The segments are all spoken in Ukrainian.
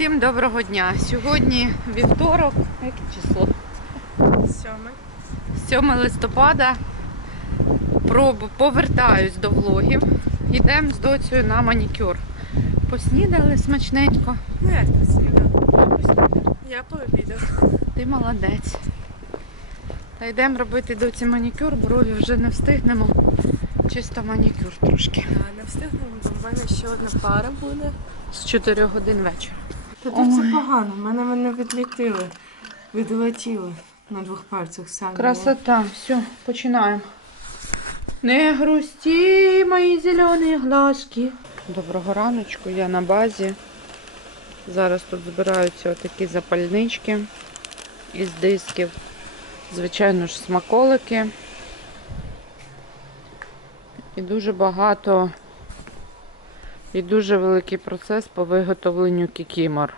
Всім доброго дня. Сьогодні вівторок, яке число? Сьомий. 7 листопада. Повертаюсь до влогів. Йдемо з доцею на манікюр. Поснідали смачненько. Ну як ти? Я пообідав. Ти молодець. Та йдемо робити доці манікюр, брові вже не встигнемо. Чисто манікюр трошки. А, не встигнемо, бо в мене ще одна пара буде. З 4 годин вечора. Та тут це погано. В мене мене відлітили. Відлетіли на двох пальцях самі. Красота. Все, починаємо. Не грусті, мої зелені глазки. Доброго раночку, я на базі. Зараз тут збираються отакі запальнички із дисків. Звичайно ж, смаколики. І дуже багато, і дуже великий процес по виготовленню кікімор.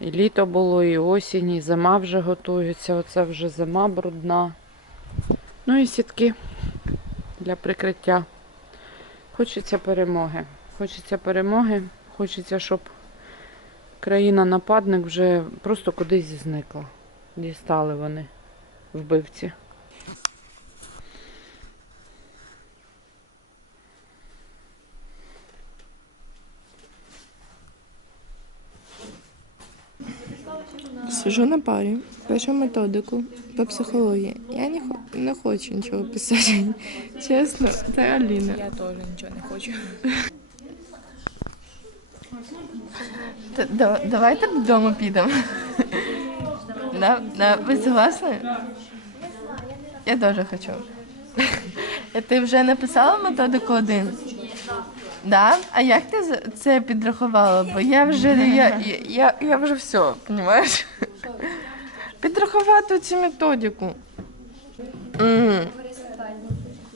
І літо було, і осінь, і зима вже готується. Оце вже зима брудна. Ну і сітки для прикриття. Хочеться перемоги. Хочеться перемоги. Хочеться, щоб країна-нападник вже просто кудись зникла. Дістали вони вбивці. Сижу на парі, пишу методику по психології. Я не, хо- не хочу нічого писати. Чесно, це Аліна. Я теж нічого не хочу. давайте додому підемо. Да, да, ви согласні? Я теж хочу. А Ти вже написала методику один? Да? А як ти з- це підрахувала? Бо я вже я, я, я вже все, розумієш? Підрахувати цю методику. Горизонтально.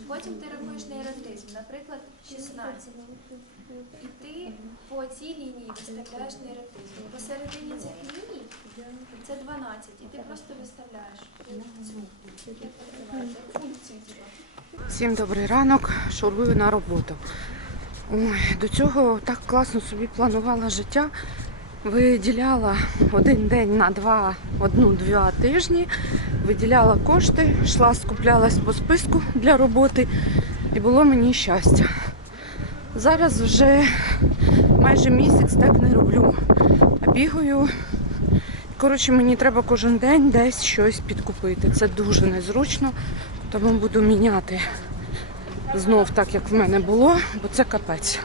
Потім ти рахуєш нейротизм, наприклад, 16. І ти по цій лінії виставляєш нейротизм. Посередині цих ліній це 12. І ти просто виставляєш цю функцію. типу. Всім добрий ранок, шурую на роботу. Ой, до цього так класно собі планувала життя. Виділяла один день на два, одну-два тижні, виділяла кошти, йшла, скуплялась по списку для роботи і було мені щастя. Зараз вже майже місяць так не роблю. А бігаю. Коротше, мені треба кожен день десь щось підкупити. Це дуже незручно, тому буду міняти знов так, як в мене було, бо це капець.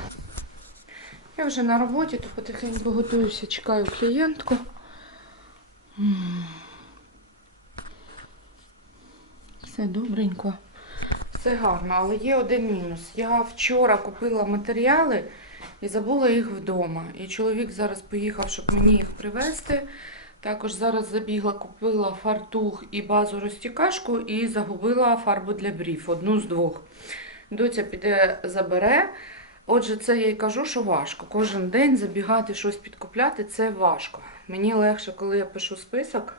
Я вже на роботі, то потихеньку готуюся, чекаю клієнтку. Все добренько. Все гарно, але є один мінус. Я вчора купила матеріали і забула їх вдома. І чоловік зараз поїхав, щоб мені їх привезти. Також зараз забігла, купила фартух і базу розтікашку і загубила фарбу для брів, одну з двох. Доця піде забере. Отже, це я й кажу, що важко. Кожен день забігати щось підкупляти це важко. Мені легше, коли я пишу список.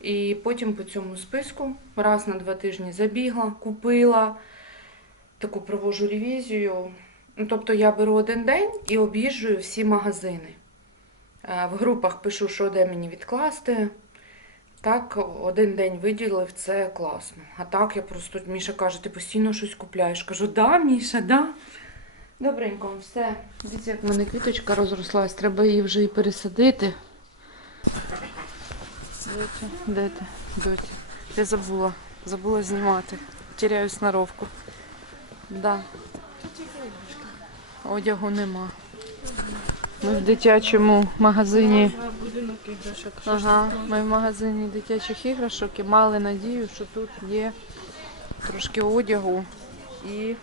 І потім по цьому списку раз на два тижні забігла, купила, таку провожу ревізію. Ну, тобто я беру один день і об'їжджую всі магазини. Е, В групах пишу, що де мені відкласти. Так, один день виділив, це класно. А так я просто, Міша каже, ти постійно щось купляєш. Кажу, да, Міша, да. Добренько, все. Дивіться, як в мене квіточка розрослась, треба її вже і пересадити. Де ти? Доця. Я забула. Забула знімати. Теряю сноровку. Да. Одягу нема. Ми в дитячому магазині. Ага, ми в магазині дитячих іграшок і мали надію, що тут є трошки одягу і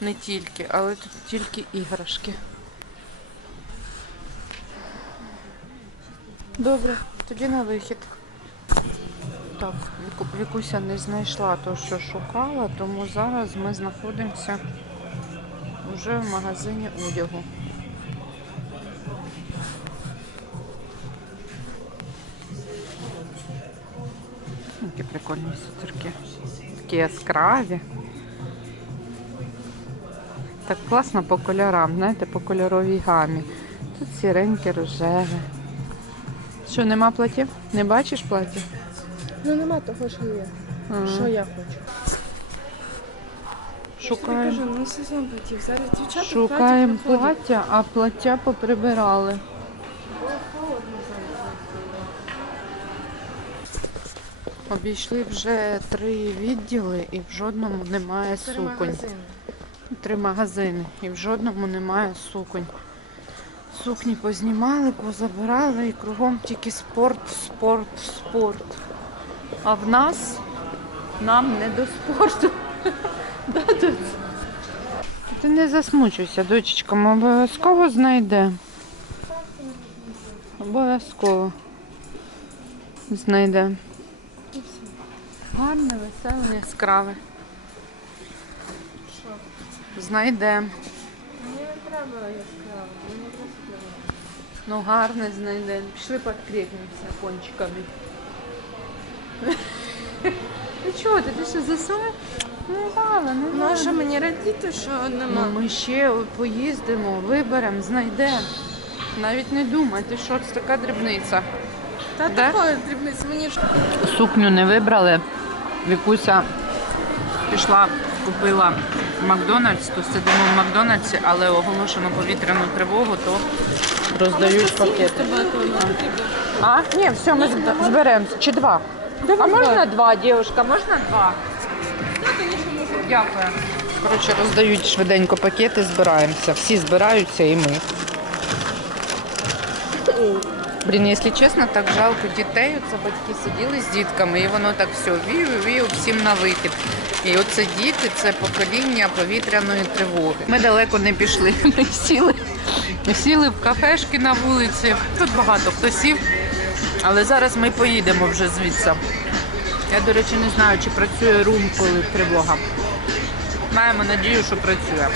не тільки, але тут тільки іграшки. Добре, тоді на вихід. Так, Вікуся не знайшла то, що шукала, тому зараз ми знаходимося вже в магазині одягу. Які прикольні сутірки. Такі яскраві. Так класно по кольорам, знаєте, по кольоровій гамі. Тут сіреньке, рожеве. Що, нема платів? Не бачиш плаття? Ну нема того, що є. Що я хочу? Шукаємо. кажу, ну сезон платів. Зараз дівчата Шукаємо плаття а плаття поприбирали. Обійшли вже три відділи і в жодному немає суконь. Три магазини і в жодному немає суконь. Сукні познімали, позабирали і кругом тільки спорт, спорт, спорт. А в нас нам не до спорту. Ти не засмучуйся, дочечка, ми обов'язково знайде. Обов'язково знайде. Гарне, веселе, яскраве. Знайдемо. Мені не треба яскраво, мені просто Ну гарне знайдемо. Пішли підкріпимося кончиками. Ну чого ти? Ти що засуне? Ну ладно, не Ну а надо. мені радіти, що нема? Ну ми ще поїздимо, виберемо, знайдемо. Навіть не думай, ти що, це така дрібниця. Та де? такої дрібниць, мені ж Сукню не вибрали. Вікуся пішла, купила Макдональдс, то сидимо в Макдональдсі, але оголошено повітряну тривогу, то роздають пакети. А? Ні, все, ми зб- зберемося. Чи два? а можна два, дівчинка, можна два? Дякую. Коротше, роздають швиденько пакети, збираємося. Всі збираються і ми. Блін, якщо чесно, так жалко дітей. Оце батьки сиділи з дітками, і воно так все вію, вію, всім на вихід. І оце діти, це покоління повітряної тривоги. Ми далеко не пішли. Ми сіли, сіли в кафешки на вулиці. Тут багато хто сів, але зараз ми поїдемо вже звідси. Я, до речі, не знаю, чи працює рум, коли тривога. Маємо надію, що працює.